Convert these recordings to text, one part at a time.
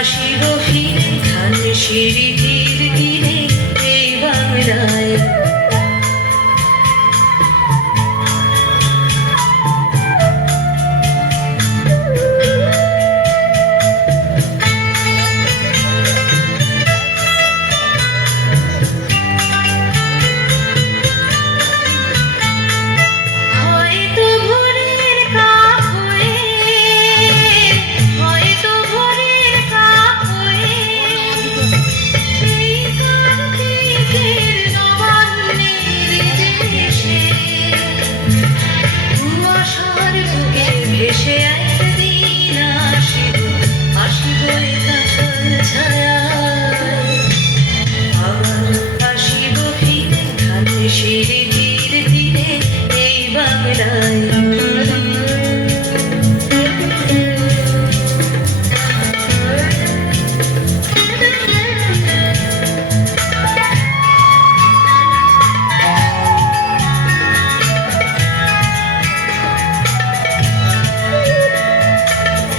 আসিব ফিরে ধান সিঁড়ি তীর তীরে এই বাংলায়। সিঁড়ি ধীরে ধীরে এই বাংলায়।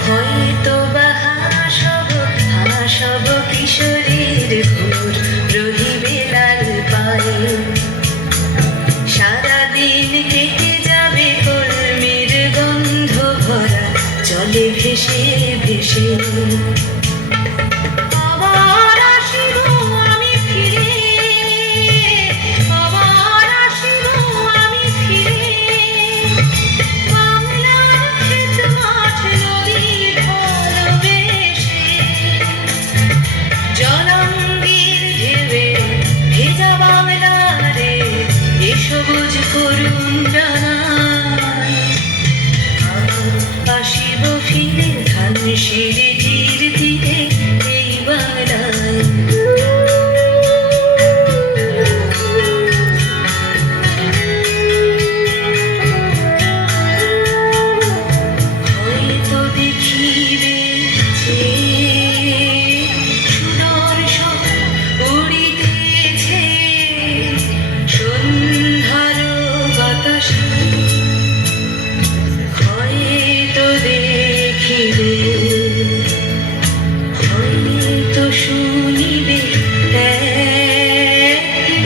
হয়তো বা হাসব কিশোরীর ঘোর রহিবে লাল পায়ে। সারাদিন কেটে যাবে কলমের গন্ধ ভরা জলে ভেসে ভেসে। আবার আসিব আমি ফিরে, আবার আসিব আমি ফিরে। বাংলার ক্ষেত মাঠ নদী ভালোবেসে, জলাঙ্গির ঢেউয়ে ভেজা বাংলারে এ সবুজ করুণ ডানায়। আসিব ফিরে ধান সিঁড়ি ধীরে ধীরে এই বাংলায়। হয়তো দেখিবে সুন্দর সব উড়িতেছে সন্ধ্যার বাতাসে। হয়তো দেখিবে, হয়তো শুনিবে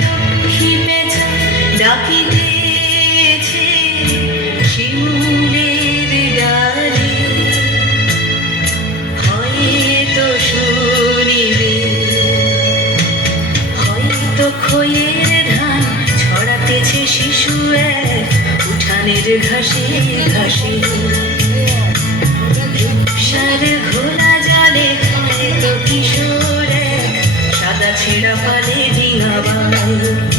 লক্ষ্মী পেঁচা ডাকিতেছে শিমুলের ডালে। হয়তো শুনিবে, হয়তো খোয়ের ধান ছড়াতেছে শিশু এক উঠানের ঘাসে ঘাসে। রূপসার ঘোলা জালে হয়তো কিশোর এক সাদা ছেঁড়া পালে ডিঙা বাঁধে।